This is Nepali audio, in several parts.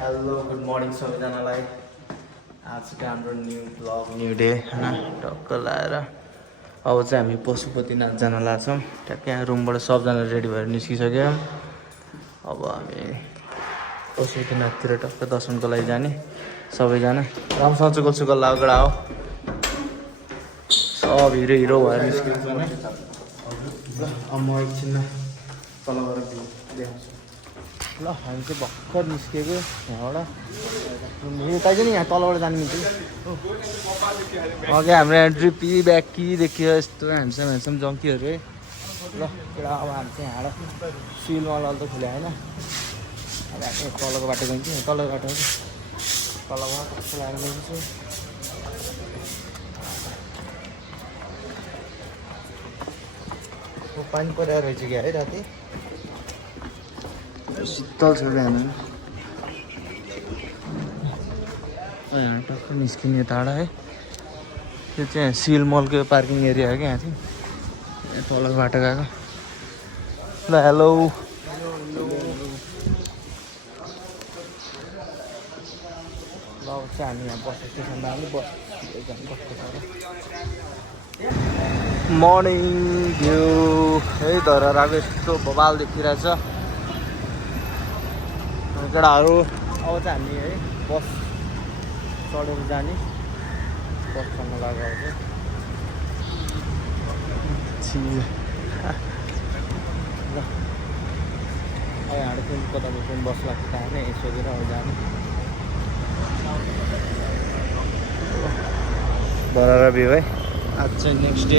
हेलो गुड मर्निङ सबैजनालाई। आज चाहिँ हाम्रो न्यू ब्लग न्यू डे होइन, टक्क लाएर अब चाहिँ हामी पशुपतिनाथ जान लाग्छौँ। ट्याक्कै यहाँ रुमबाट सबजना रेडी भएर निस्किसक्यो। अब हामी पशुपतिनाथतिर टक्क दर्शनको लागि जाने सबैजना। राम्रोसँग चुकल चुकल अगाडि आओ, सब हिरो हिरो भएर निस्किन्छ नि। ल म एकछिनमा तलबाट देखाउँछु। ल हामी चाहिँ भर्खर निस्केको यहाँबाट। यता चाहिँ नि यहाँ तलबाट जानु मिल्छ। अघि हाम्रो यहाँ ड्रिपी ब्याकी देखियो यस्तो ह्यान्डसम ह्यान्डसम जङ्कीहरू है। ल केटा अब हामी चाहिँ यहाँबाट सिल मल त खुल्या होइन। अब हामी तलको बाटो गइन्छ, तलको बाटो हो कि तलबाट कस्तो लाग्ने चाहिँ पानी परेर रहेछ क्या है राति, शीतल छ बिहान। यहाँ टक्क निस्किने टाढा है, त्यो चाहिँ सिल मलको पार्किङ एरिया हो क्या। यहाँ चाहिँ यहाँ तलको बाटो गएको। ल हेलो ल चाहिँ हामी यहाँ बस स्टेसनमा हामी बस मर्निङ भ्यू है। धराको यस्तो बबाल देखिरहेछ केटाहरू। अब चाहिँ हामी है बस चढेर जाने, बस चढ्न लागेको ल यहाँबाट कुन कता कुन बस लाग्छ कहाँ नै सोधेर अब जाने। धरा भ्यू है। आज चाहिँ नेक्स्ट डे।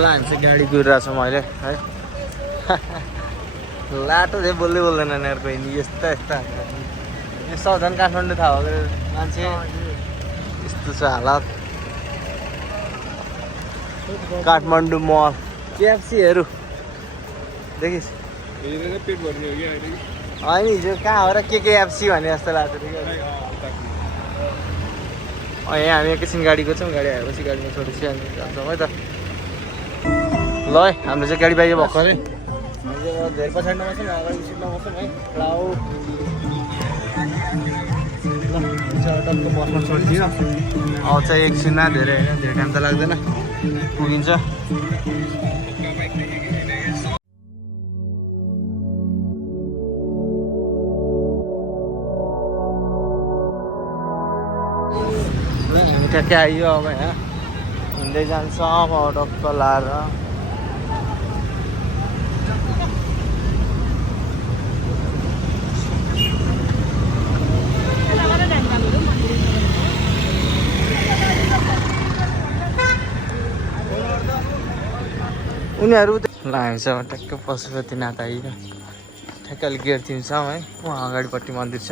ल हामी चाहिँ गाडी कुदिरहेको छौँ अहिले है। लाटो चाहिँ बोल्दै बोल्दैन यिनीहरूको हिँड्ने यस्ता यस्ता यो सबजना काठमाडौँ थाहा भएको मान्छे यस्तो छ हालत। काठमाडौँ मल केएफसीहरू देखिस् होइन, हिजो कहाँ हो र केएफसी भने जस्तो लाग्छ। यहाँ हामी एकैछिन गाडी कुद्छौँ, गाडी आएपछि गाडीमा छोडेपछि हामी जान्छौँ है त। ल है हाम्रो चाहिँ गाडी पाइयो भर्खरै। धेरै पछाडिमा बस्छौँ, अगाडि सिटमा बस्छौँ है। लाउ टक्क बसमा छोडिदियो। अब चाहिँ एकछिनमा धेरै होइन, धेरै टाइम त लाग्दैन, पुगिन्छ। हामी ट्याक्कै आइयो अब यहाँ हिँड्दै जान्छौँ अब टक्क लाएर। उनीहरू ल हामी चाहिँ ट्याक्क पशुपतिनाथ आइयो। ठ्याक्क अलिक गेट थिन्छौँ है, उहाँ अगाडिपट्टि मन्दिर छ।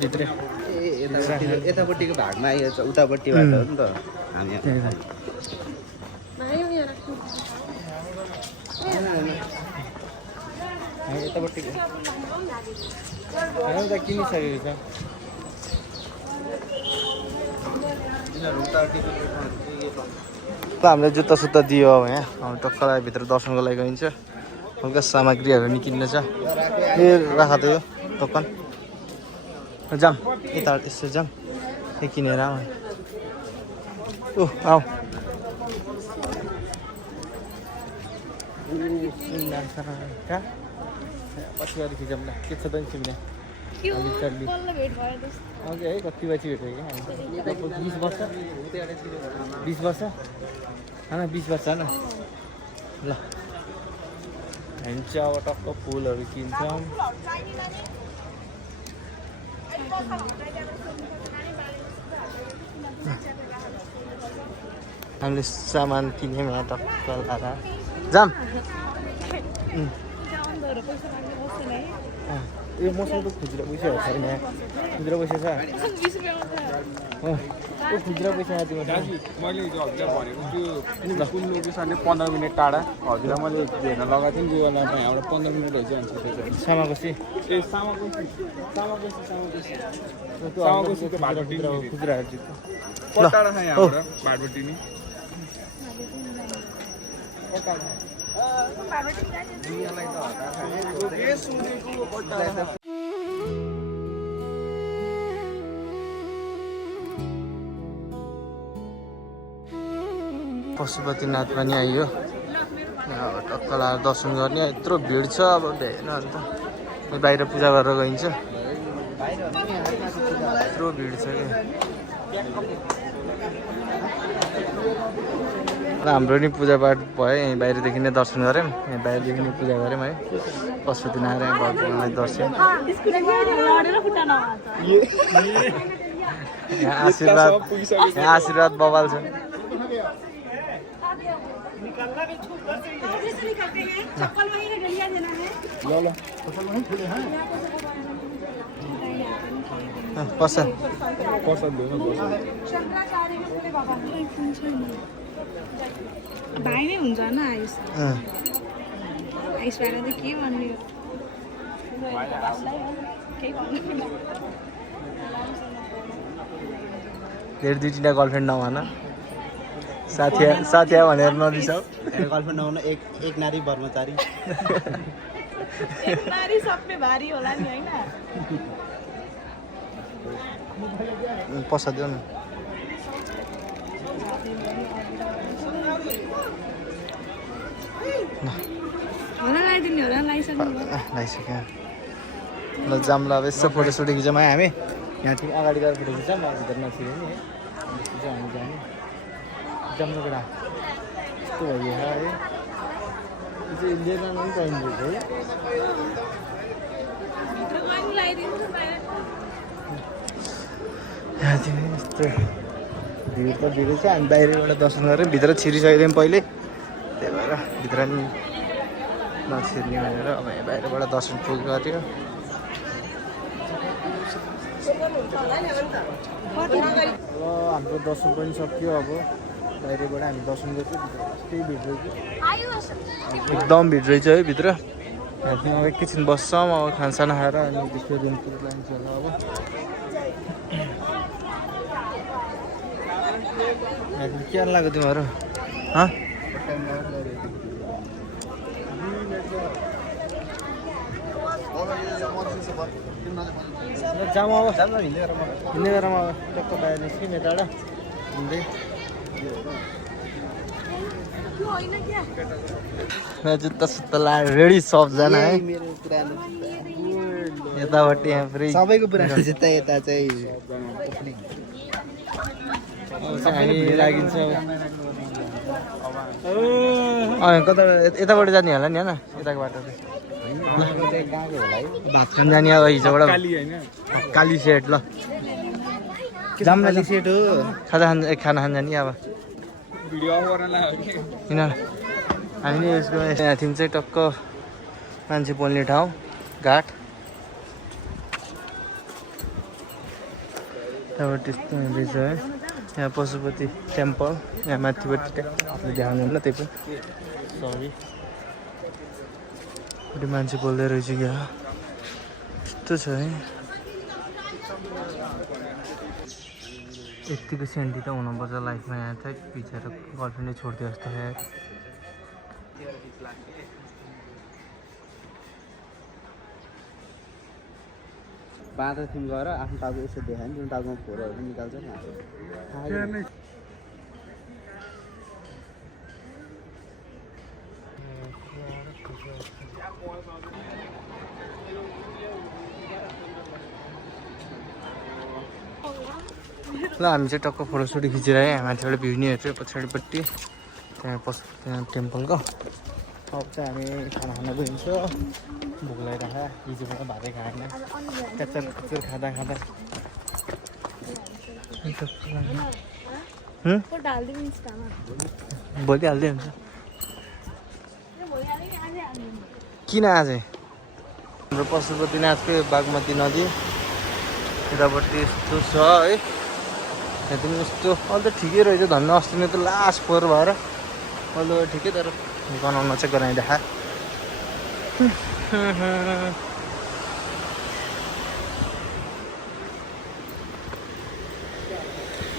भित्र यतापट्टिको भागमा आइयो, उतापट्टिबाट हो नि त हामी। यतापट्टिको हामी त किनिसकेको छ। हामीले जुत्ता सुत्ता दियो अब यहाँ हामी टक्कलाई भित्र दर्शनको लागि गइन्छ। हल्का सामग्रीहरू नि किन्नु छ। ए राख त यो दोकान जाम यता यसो जाम यो किनेर आऊ। ऊ आऊ कहाँ पछि गएर खिचौँ ल। के छ त नि तिमीले अघि है कति बजी भेट्यो क्या 20 वर्ष 20 वर्ष होइन 20 वर्ष होइन। ल हामी चाहिँ अब टक्क फुलहरू किन्छौँ। हामीले सामान किन्यौँ यहाँ टक्क लाएर जाम। ए मसँग त खुजुरा पैसा छैन खुजुरा पैसा छ खुजुरा पैसा मैले हिजो हजुरलाई भनेको त्यो कुन लोकेसनले 15 मिनट टाढा हजुरलाई मैले हेर्न लगाएको थिएँ नि गुगलमा यहाँबाट 15 मिनट भइसक्यो सामाकोसी ए सामाकोसी त्यो भाटपट्टि खुजुराहरू कता टाढा छ यहाँबाट भाटपट्टि नि पशुपतिनाथ पनि आइयो टक्क लाएर दर्शन गर्ने यत्रो भिड छ अब भ्याएन अन्त बाहिर पूजा गरेर गइन्छ यत्रो भिड छ कि हाम्रो नि पूजापाठ भयो यहीँ बाहिरदेखि नै दर्शन गऱ्यौँ यहीँ बाहिरदेखि नै पूजा गऱ्यौँ है पशुपतिनारायण भगवान्लाई दर्शन यहाँ आशीर्वाद बबाल छ पसल भाइ नै हुन्छ होइन आयुष आयुष भाइलाई त के भन्ने फेरि 2-3टा गर्लफ्रेन्ड नभन साथी भनेर नदिसाउ गर्लफ्रेन्ड नहुन एक नारी ब्रह्मचारी नारी सबै भारी होला नि होइन पसा देऊ न होला लगाइदिने होला लगाइसक्नु लगाइसक्यो ल जाम ल अब यसो फोटोसोटो खिचौँ है हामी यहाँदेखि अगाडि गएर फोटो खिचौँ भित्र नखिच्यो नि है हामी जाने जाम ल केटा यस्तो भयो है यो चाहिँ लिएर जानु पनि पाइँदैछ है यहाँदेखि यस्तो भिड त भिड छ हामी बाहिरबाट दर्शन गऱ्यौँ भित्र छिरिसक्यौँ पहिले त्यही भएर भित्र नि नछिर्ने भनेर अब यहाँ बाहिरबाट दर्शन फुल गऱ्यो हाम्रो दर्शन पनि सक्यो अब बाहिरबाट हामी दर्शन गर्छौँ त्यही भिड रहेछ एकदम भिड रहेछ है भित्र यहाँदेखि अब एकैछिन बस्छौँ अब खानसाना खाएर अनि त्यसको रुमतिर लान्छ होला अब के लाग्यो तिमीहरू जाम अब हिँड्ने बेलामा टक्क बाहिर निस्किने टाढा हिँड्दै जुत्ता सुत्ता लाएर रेडी सबजना है यतापट्टि यहाँ फेरि सबैको पुरानो जुत्ता यता चाहिँ हामी लागिन्छ कता यताबाट जाने होला नि होइन यताको बाटो भात खान जाने अब हिजोबाट काली सेट ल जाम न सेट हो खाना खान जाने अब किन हामी नि यसको यहाँदेखि चाहिँ टक्क मान्छे बोल्ने ठाउँ घाट त्यहाँबाट त्यस्तो हुँदैछ है यहाँ पशुपति टेम्पल यहाँ माथिपट्टि देखाउनु ल त्यही पनि सरी एउटा मान्छे बोल्दै रहेछ क्या यस्तो छ है यतिको सेन्टी त हुनुपर्छ लाइफमा यहाँ चाहिँ बिचरा गर्लफ्रेन्डै छोडिदियो जस्तो है बाँदर थिम गएर आफ्नो टाउको यसो देखायो नि जुन टाउकोमा फोहोरहरू पनि निकाल्छ नि ल हामी चाहिँ टक्क फोटोसोटो खिचेर आयो माथिबाट भ्यू नि हेर्छौँ पछाडिपट्टि त्यहाँ त्यहाँ टेम्पलको अब चाहिँ हामी खाना खान गइन्छ भोक लगाइरहेको हिजोबाट भातै खाएन कच्चर कच्चर खाँदा भोलि हाल्दै हुन्छ किन आज हाम्रो पशुपतिनाथको यो बागमती नदी यतापट्टि यस्तो छ है। यहाँ पनि यस्तो अहिले त ठिकै रहेछ धन्न। अस्ति नै त लास्ट फोहोर भएर अहिले ठिकै, तर गनाउन चाहिँ गनाइदेखा।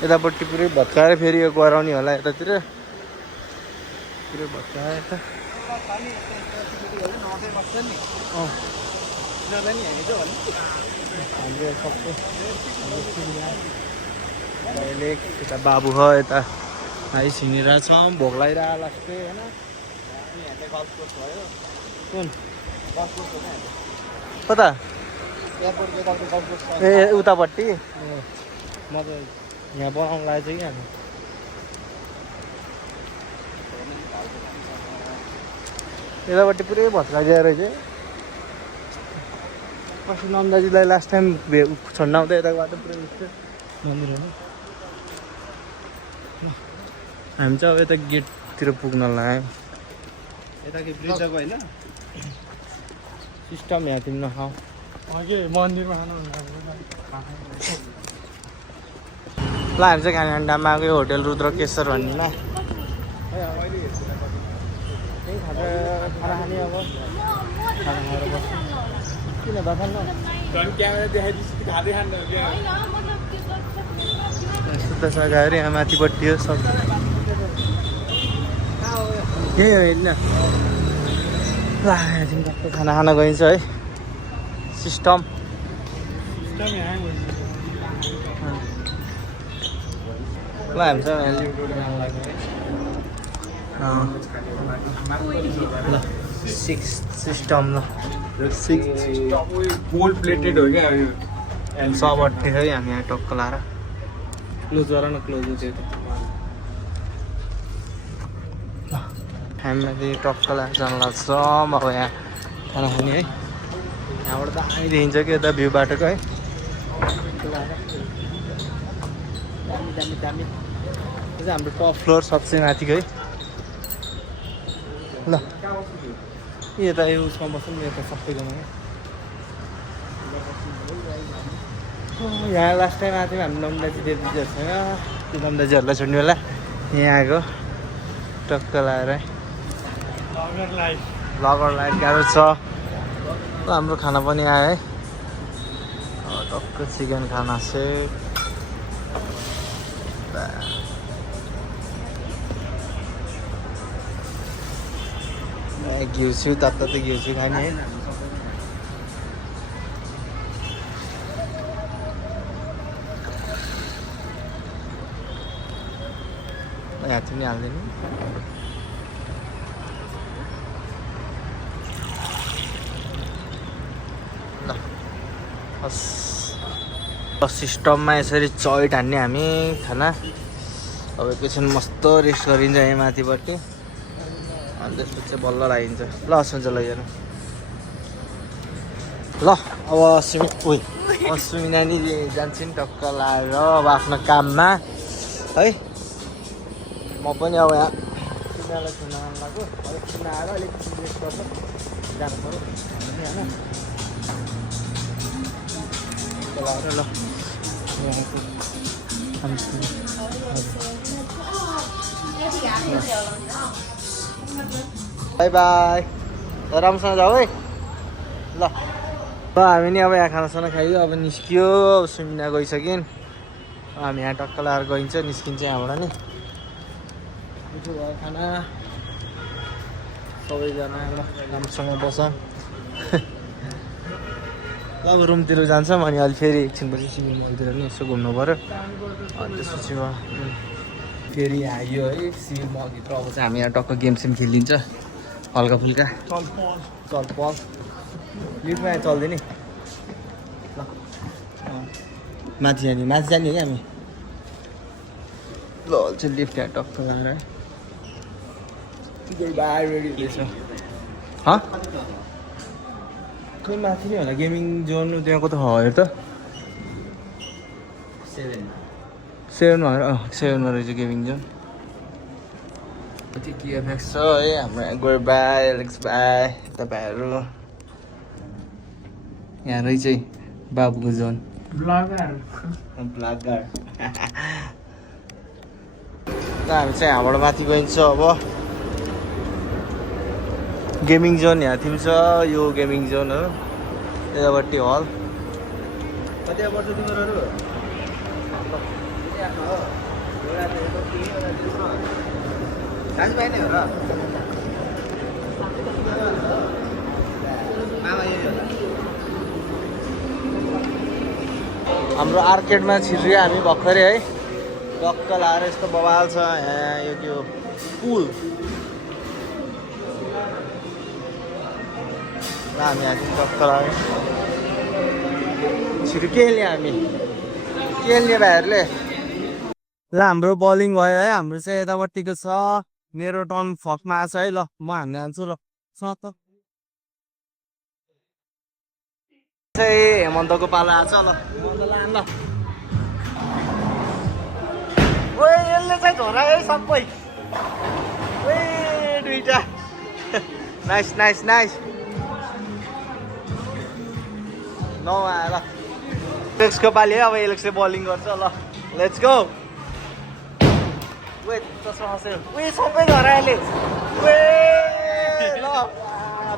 यतापट्टि पुरै भत्काएर फेरि यो गराउने होला यतातिर पुरै भत्काएर त। अहिले यता बाबु छ, यता आइस हिँडिरहेछ, भोक लागिरहेको लाग्थ्यो होइन। कुन कता? ए उतापट्टि म त यहाँ बनाउनु लागेको छ कि हामी। यतापट्टि पुरै भत्काइदिएर रहेछ। अस्ति नन्दाजीलाई लास्ट टाइम छोड्न आउँदा यताको बाटो पुरै उठ्थ्यो मन्दिर होइन। हामी चाहिँ अब यता गेटतिर पुग्न लाग्यो। यता के ब्रिजको होइन सिस्टम यहाँ तिमी नखाऊ। मन्दिरमा खानु ल हामी चाहिँ कालिम्पोङमा आएको यो होटेल रुद्र केशर भन्नेमा। खाना खाने अब खाना खाएर बस्नु किन बस्नु। क्यामेरा देखाइदिएपछि खाँदै खानु यस्तो त सघाएर यहाँ माथिपट्टि हो सब यही होइन। ल एकछिन टक्क खाना खान गइन्छ है। सिस्टम ल हामी चाहिँ ल सिक्स सिस्टम ल गोल्ड प्लेटेड हो क्या सबट्टि है। हामी यहाँ टक्क लाएर क्लोज गर न, क्लोज हो त्यो। हामीलाई चाहिँ टक्क लाएर जानु लाग्छ अब यहाँ खाना खाने है। यहाँबाट त दामी देखिन्छ कि यता भ्यू बाटोको है। दामी दामी दामी। यो चाहिँ हाम्रो टप फ्लोर सबसे माथिको है। ल यता यो उसमा बस्छौँ नि, यता सबैजना यहाँ लास्ट टाइम आएको थियौँ हामी नम्दाजी दिदीहरूसँग। त्यो नम्दाजीहरूलाई छोड्ने बेला यहाँ आएको टक्क लाएर है। लगरलाई गाह्रो छ। हाम्रो खाना पनि आयो है। टक्क चिकन खाना सेक घिउछु तातो घिउछु खाने है। यहाँ चाहिँ नि हाल्दैन। ल सिस्टममा यसरी चौट हान्ने हामी खाना। अब एकैछिन मस्त रेस्ट गरिन्छ यहाँ माथिपट्टि, अनि त्यसपछि बल्ल लागिन्छ। ल हुन्छ ल हेर ल। अब अस्मी नानी जान्छन् टक्क लाएर अब आफ्नो काममा है। म पनि अब यहाँ तिनीहरूलाई सुन्न मन लाग्यो। अलिक सुन्न आएर अलिक रेस्ट गर्छ जानु पऱ्यो होइन। ल बाई बाई, राम्रोसँग जाऊ है। ल हामी नि अब यहाँ खानासाना खाइयो, अब निस्कियो। सुमिना गइसकिन्, हामी यहाँ टक्क लाएर गइन्छ निस्किन्छ यहाँबाट नि। मिठो भयो खाना, सबैजना राम्रोसँग बस। अब रुमतिर जान्छौँ अनि अहिले फेरि एकछिनपछि स्विमिङ पुलतिर नि यसो घुम्नु पऱ्यो। अनि त्यसपछि फेरि आयो है स्विमिङ पुलभित्र। अब चाहिँ हामी यहाँ टक्क गेम सेम खेलिदिन्छ हल्का फुल्का। चल पल लिफ्टमा यहाँ चल्दैन। ल माथि जाने हो कि हामी। ल चाहिँ लिफ्ट यहाँ टक्क लगाएर खोइ माथि नै होला गेमिङ जोन। त्यहाँ कता हेर त 7 7मा रहेछ गेमिङ जोन। त्यो केएफएक्स छ है हाम्रो। गोर बाई एलेक्स बाई तपाईँहरू यहाँ रहेछ है बाबुको जोन ब्लगर ब्लगर हामी चाहिँ यहाँबाट माथि गइन्छ अब गेमिङ जोन यहाँ थिम छ यो गेमिङ जोन हो यतापट्टि हल कति वर्ष तिमीहरू साइन्स पाइने हो र आमा यही हो हाम्रो आर्केडमा छिर्यो हामी भर्खरै है टक्क लाएर यस्तो बवाल छ यहाँ यो के हो पुल र हामी यहाँ टक्क लाग्यो छिटो के खेल्ने हामी के खेल्ने भाइहरूले ल हाम्रो बलिङ भयो है हाम्रो चाहिँ यतापट्टिको छ मेरो टर्न फकमा आएको छ है ल म हान्न जान्छु ल त चाहिँ हेमन्तको पालो आएको छ ल हेमन्त लान ल ओए यसले चाहिँ झोरा है सबै ओए दुईटा नाइस नाइस नाइस नौ आयो ल एलेक्सको पालि है अब एलेक्सले बलिङ गर्छ ल लेट्स गो ओए तसो हँस्यो ओए सबै झोरा एलेक्स ओए ल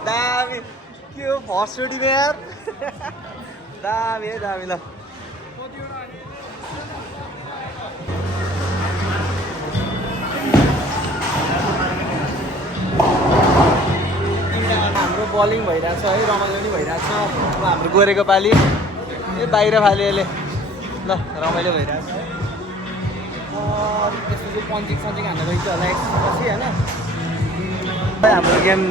दामी के हो फर्स्ट सुटिङ यार दामी है दामी ल हाम्रो बलिङ भइरहेछ है रमाइलो नि भइरहेछ अब हाम्रो गोरेको पालि ए बाहिर फाल्यो यसले ल रमाइलो भइरहेछ त्यसपछि पन्चिङ सन्चिङ हान्न गइन्छ होला एकपछि होइन हाम्रो गेम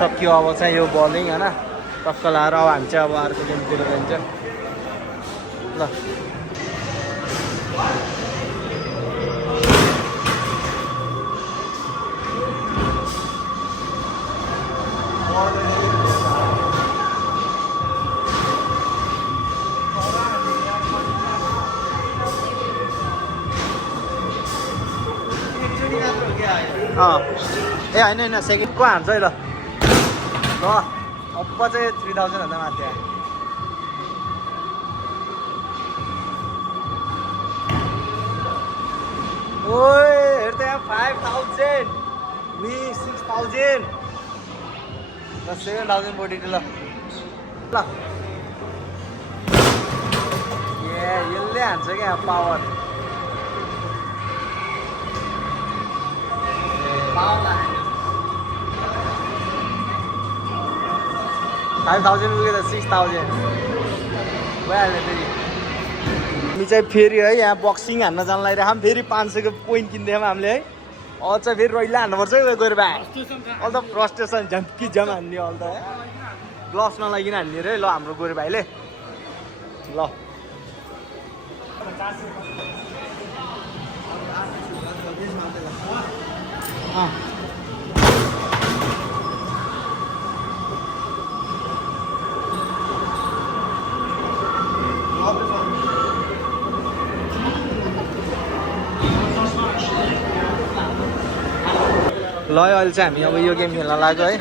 सकियो अब चाहिँ यो बलिङ होइन टक्क लाएर अब हामी चाहिँ अब अर्को गेमतिर जान्छ ल ए होइन होइन सेकेन्डको हान्छ है ल अब चाहिँ 3000 भन्दा माथि आयो ओए हेर त यहाँ 5000 वी 6000 ल 7000 42 ल ल यसले हान्छ क्या यहाँ पावर 5000 पुग्यो त 6000 भइहाल्यो फेरि हामी चाहिँ फेरि है यहाँ बक्सिङ हान्न जान लागिरहेको फेरि 500 को पोइन्ट किन्दै हामीले है अझ चाहिँ फेरि रहिला हान्नुपर्छ है गएर भाइ अहिले त फ्रस्ट्रेसन झम्की झम हान्ने अहिले त है ग्लभ्स नलागिकन हान्ने रे ल हाम्रो गोरे भाइले ल ल अहिले चाहिँ हामी अब यो गेम खेल्न लाग्यो है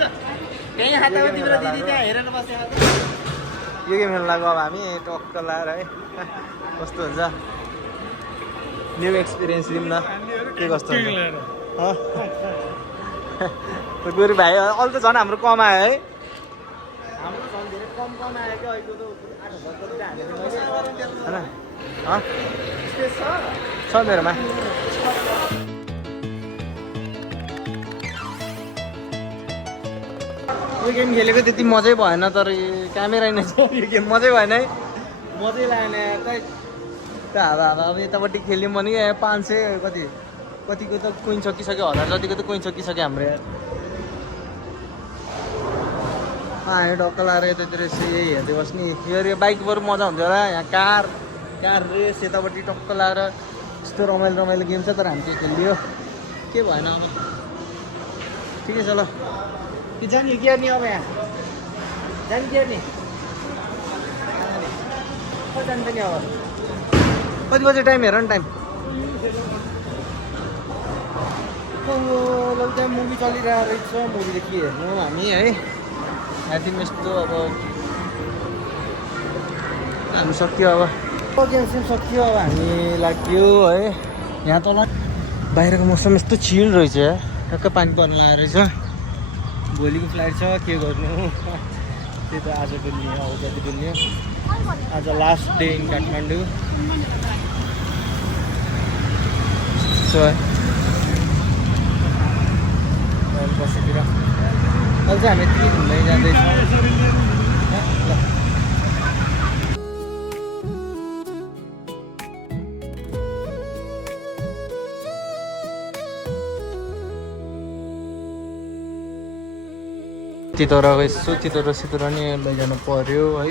यो गेम खेल्न लाग्यो अब हामी टक्क लाएर है कस्तो हुन्छ न्यू एक्सपिरियन्स लिउँ न के कस्तो हुन्छ गोरु भाइ अहिले त झन् हाम्रो कम आयो है हाम्रो झन् धेरै कम आयो क्या अहिले त 8000 छ मेरोमा यो गेम खेलेको त्यति मजै भएन तर क्यामेरा नै छ यो गेम मजै भएन है मजै लागेन खै त हावा अब यतापट्टि खेल्यौँ भने 500 कतिको त कोइन सकिसक्यो 1000 जतिको त कोइन सकिसक्यो हाम्रो यहाँ डक्क लाएर यतातिर यसो यही हेर्दै बस्ने यो बाइक बरु मजा हुन्थ्यो होला यहाँ कार रेस यतापट्टि टक्क लाएर यस्तो रमाइलो गेम छ तर हामी चाहिँ खेलिदियो के भएन अब ठिकै छ ल कि जाने कि नि अब यहाँ जाने कि नि कति जान्छ नि अब कति बजे टाइम हेर न टाइम त्यहाँ मुभी चलिरहेको रहेछ मुभी त के हेर्नु हामी है हेरिदिउँ यस्तो अब हामी सक्यो अब गेम सेम सक्यो अब हामी लाग्यो है यहाँ तल बाहिरको मौसम यस्तो चिल रहेछ टक्क पानी पर्न आएर रहेछ भोलिको फ्लाइट छ के गर्नु त्यही त आज डुल्ने अब जति डुल्ने आज लास्ट डे इन काठमाडौँ सो बसेतिर अहिले चाहिँ हामी यति घुम्दै जाँदैछौँ ल तितौराको यसो तितौरा सितौरा नि लैजानु पर्यो है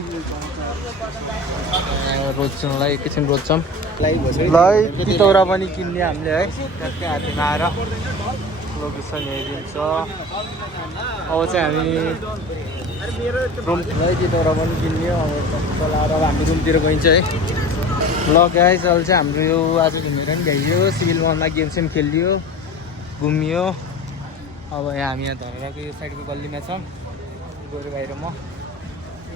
रोज्छौँलाई एकैछिन रोज्छौँ ल तितौरा पनि किन्ने हामीले है ट्याक्कै हातमा आएर लोकेसन हेरिदिन्छ अब चाहिँ हामी रुम है तितौरा पनि किन्ने अब चलाएर अब हामी रुमतिर गइन्छ है ल गाइस अहिले चाहिँ हाम्रो यो आज घुमेर पनि भ्याइयो सिभिल वनमा गेम सेम खेलियो घुमियो अब यहाँ हामी यहाँ धरेको यो साइडको गल्लीमा छौँ गोरु बाहिर म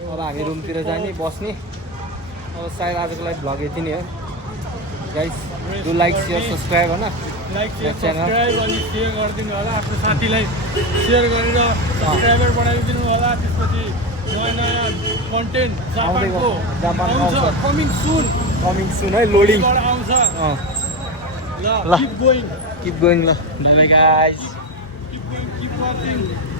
अब हामी रुमतिर जाने बस्ने अब सायद आजको लागि भ्लग यति नै हो guys do like share subscribe होइन लाइक सब्सक्राइब अनि सेयर गरिदिनु होला आफ्नो साथीलाई सेयर गरेर सब्सक्राइबर बनाइदिनु होला त्यसपछि नयाँ नयाँ कन्टेन्ट जापानको कमिङ सुन है लोडिङ आउँछ ल किप गोइङ ल bye bye guys keep watching